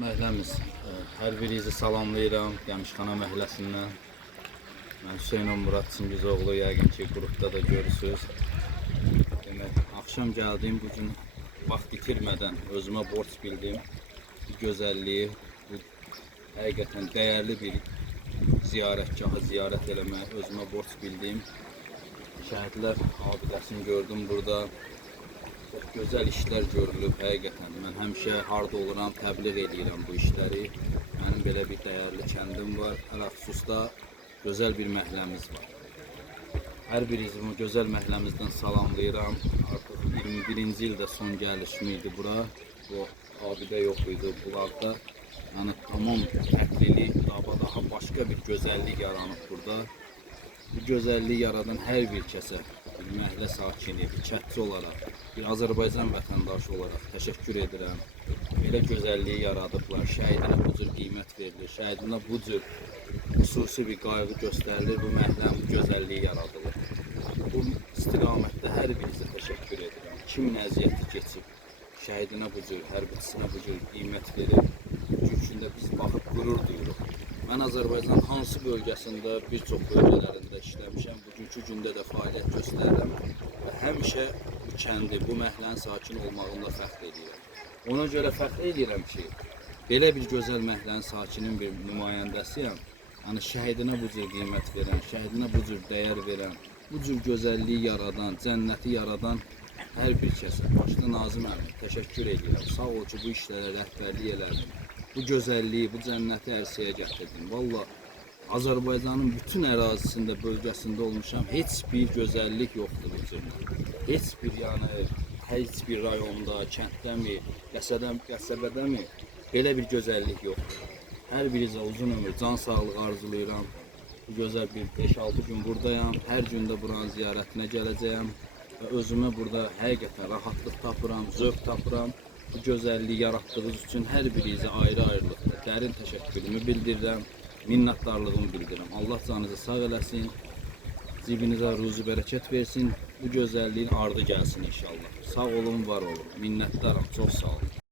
Məhəlləmiz, hər birinizi salamlayıram Gəmişxana məhəlləsindən. Mən Hüseyn Murad Çingizoğlu, yəqin ki qrupda da görürsünüz. Demək, axşam gəldim, bugün vaxt itirmədən özümə borc bildim. Bu gözəlliyi, bu həqiqətən dəyərli bir ziyarətgahı ziyarət eləmək özümə borc bildim. Şəhidlər abidəsini gördüm burada. Çox gözəl işlər görülüb həqiqətən. Mən həmişə harda oluram, təbliğ edirəm bu işləri. Mənim belə bir dəyərli kəndim var. Ələxüsusda gözəl bir məhəlləmiz var. Hər birinizi bu gözəl məhəlləmizdən salamlayıram. Artıq 21-ci ildə son gəlişim idi bura. Bu abidə yox idi bulaqda. Yəni tamam fərqlilik, daha başqa bir gözəllik yaranıb burada. Bu gözəlliyi yaradan hər bir kəsə, bir məhəllə sakini, bir kətçi olaraq, bir Azərbaycan vətəndaşı olaraq təşəkkür edirəm. Belə gözəlliyi yaradıblar, şəhidinə bu cür qiymət verilir, şəhidinə bu cür xüsusi bir qayğı göstərilir, bu məhəllənin gözəlliyi yaradılır. Bu istiqamətdə hər birinizə təşəkkür edirəm. Kimin əziyyəti keçib, şəhidinə bu cür, hərbiçisinə bu cür qiymət verir. Çünki biz baxıb qürur duyuruq. Mən Azərbaycan hansı bölgəsində, bir çox bölgələrində işləmişəm. Bugünkü gündə də fəaliyyət göstərirəm və həmişə bu kəndi, bu məhəllənin sakin olmağımla fəxr edirəm. Ona görə fəxr edirəm ki, belə bir gözəl məhəllənin sakinin bir nümayəndəsiyəm. Yəni şəhidinə bu cür qiymət verən, şəhidinə bu cür dəyər verən, bu cür gözəlliyi yaradan, cənnəti yaradan hər bir kəsə, başda Nazım əmi təşəkkür edirəm. Sağ ol ki, bu işlərə rəhbərlik elədin. Bu gözəlliyi, bu cənnəti ərsəyə gətirdim. Valla Azərbaycanın bütün ərazisində, bölgəsində olmuşam. Heç bir gözəllik yoxdur bu cür. Heç bir rayonda, kənddəmi, qəsəbədəmi belə bir gözəllik yoxdur. Hər birinizə uzun ömür, can sağlığı arzulayıram. Bu gözəl bir 5-6 gün buradayam. Hər gün də buranın ziyarətinə gələcəyəm. Və özümə burada həqiqətən rahatlıq tapıram, zövq tapıram. Bu gözəlliyi yaratdığınız üçün hər birinizə ayrı-ayrılıqda dərin təşəkkürümü bildirirəm, minnətdarlığımı bildirirəm. Allah canınızı sağ eləsin, cibinizə ruzi bərəkət versin, bu gözəlliyin ardı gəlsin inşallah. Sağ olun, var olun, minnətdaram, çox sağ olun.